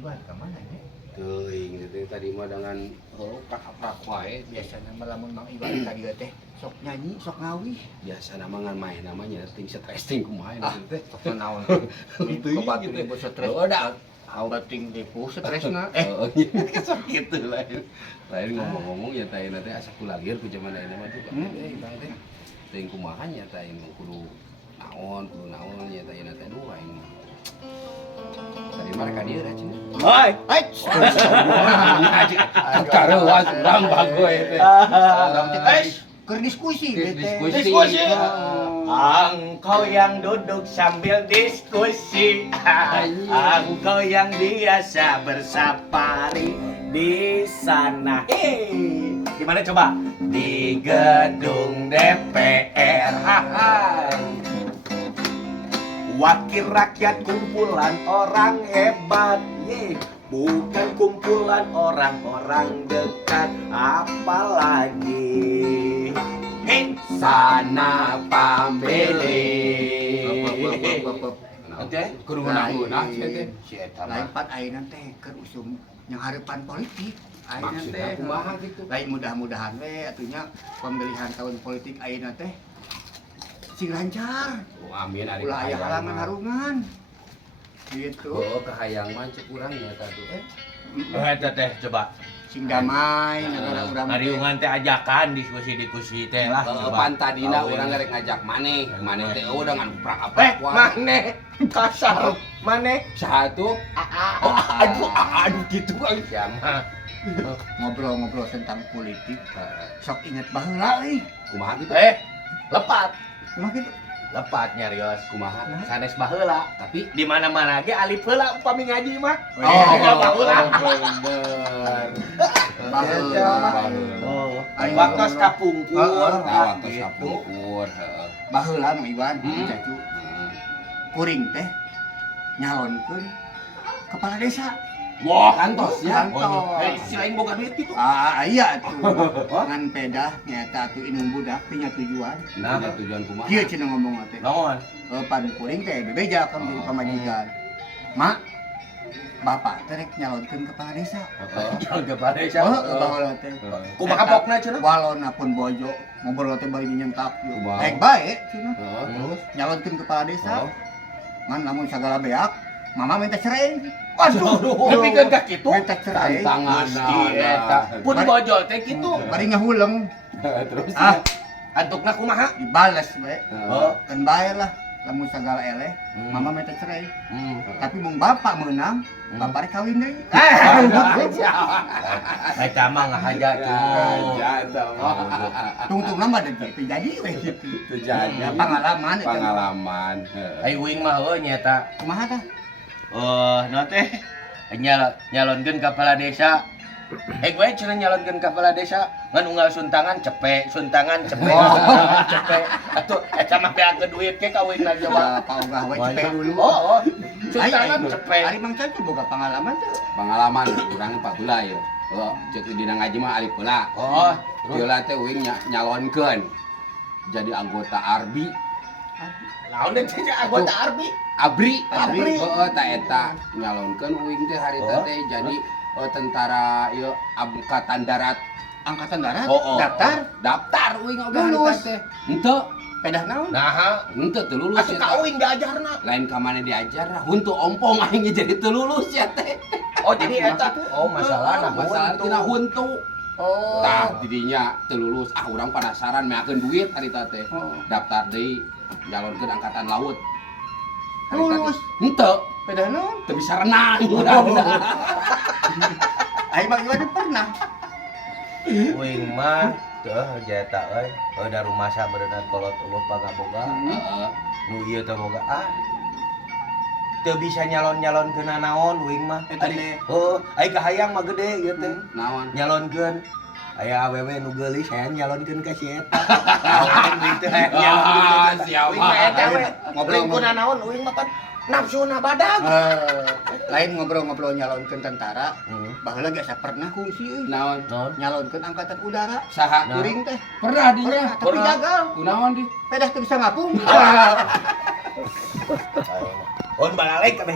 Iwan kemana ya? Teuing itu tadi mah dengan prak-prak wae Biasanya melamun Mang Iwan tadi teh sok nyanyi, sok ngawi. biasa nama ngan main namanya ting stres ting kumaha itu teh. Sok naon. Itu Kebat gitu. ibu stres. Oh, da. Bating tipu stresna. Oh, kesok gitu lain. Lain ngomong-ngomong ya teh nanti asa kulalir ku zaman ayeuna mah tuh. Ibarat teh ting kumaha nya teh kudu naon ya teh nanti aduh aing mah. Tadi mah ka dieu racina. Hoi. Hai. Karuas urang bagoe teh. Keur diskusi Diskusi. Engkau yang duduk sambil diskusi. Engkau yang biasa bersafari di sana. Di mana coba? Di gedung DPR. Wakil rakyat kumpulan orang hebat. Bukan kumpulan orang-orang dekat. Apalagi sana pamilih. Oke, kudu menang-menang si eta lain pan ayeuna teh keur usum yang harapan politik. Ayeuna Maksudnya teh kumaha gitu? lain mudah-mudahan we atunya pemilihan tahun politik ayeuna teh sing lancar. Oh, amin ari Ulah aya halangan harungan. Gitu. Oh, kahayang mah cek urang nya tadu Eta teh coba. Sing damai negara urang. Ngariungan teh ajakan diskusi teh lah. pan tadina urang rek ngajak maneh teh udah ngan prak-prak wae. Maneh kasar. Maneh Satu aduh gitu aja sama. Ngobrol-ngobrol tentang politik. Sok inget baheula euy. kumaha gitu? Lepat. Kumaha gitu? Lepat nyarios. Kumaha? Sanes baheula. Tapi Di mana-mana ge alif heula upami ngaji mah. Baheula. Oh, Aing waktos ngobrol. kapungkur. waktu Gitu. sapungkur, heeh. Baheula Mang Iwan, Hmm. cacu. Kuring teh nyalonkeun kepala desa. Wah, kantos ya. Kantos. Si lain boga duit gitu. Iya tuh. Ngan pedah nyata tuh inung budak punya tujuan. Nah, tujuan kumaha? Kieu cenah ngomong teh. Naon? Pan kuring teh bebeja kan jadi pamajikan. Mak, bapak teh rek nyalonkeun kepala desa. Jangan kepala desa. Baheula teh. Kumaha pokna cenah? Walona pun bojo, ngobrol teh bari nyentak yeuh. Kumaha? Baik bae cenah. Terus Nyalonkeun kepala desa. Oh. Man lamun sagala beak, mama minta cerai. Waduh, nepikeun ka kitu. Minta cerai. tantangan Gusti eta. Pun bojol teh kitu. Bari ngahuleng. terus Antukna kumaha? Dibales we. Oh. Kan bae lah. Lamun sagala eleh, mama minta cerai. Tapi mung bapak meunang, bapak rek kawin deui. Eta mah ngahaja tuh. Tungtungna mah da kitu jadi we kitu. Terjadi Ya pengalaman eta. pengalaman. Ai uing mah heuh nyata. Kumaha tah? Naon teh? Nyalonkeun kepala desa. Gue cenah nyalonkeun kepala desa ngan unggal suntangan cepek. Cepek. Atuh eta mah beakeun duit ke kawinna coba. Paugah we cepet dulu. Suntangan cepek. Ari Mang Cacu boga pengalaman tuh. Pengalaman urang 4 heula ya. Oh, cek dina ngaji mah alif heula. Heula teh uing nyalonkeun jadi anggota ARBI. Naon teh anggota ARBI? Abri, Abri. heeh ta eta nyalonkeun uing teh harita teh jadi tentara ieu angkatan darat. Angkatan darat Daftar uing oge Lulus. harita teh. Henteu, pedah naon? Nah, henteu teu lulus atuh eta. ka uing diajarna. Lain ka mana diajarna, huntu ompong aing jadi teu lulus ya teh. Oh, jadi eta masalah Masalah tina huntu. Oh. Tah didinya teu lulus. Urang penasaran meakeun duit harita teh. Daftar deui nyalonkeun angkatan laut. Lulus. Henteu, Pedah naon? teu bisa renang urangna. Aing Mang Iwan pernah. Uing mah teh jeta euy. Da rumah sabereuna kolot uluh pagaboga. Heeh. Nu ieu teh boga teu bisa nyalonkeun naon uing mah. Eta teh. Ai kahayang mah gede ieu teh. Naon? Nyalonkeun aya awewe nu geulis hayang nyalonkeun ka si eta. Awewe gitu hayang nyalonkeun ka siapa? Uing mah eta we. Ngobrol. Lingkungan naon uing mah pan nafsuna badag. Lain ngobrol-ngobrol nyalonkeun tentara, baheula ge asa pernah kungsi euy. Naon? Nyalonkeun angkatan udara. Saha? Kuring teh. Pernah dinya. Tapi Pernah. gagal. Kunaon di? Pedah teu bisa ngapung. On balalek kabeh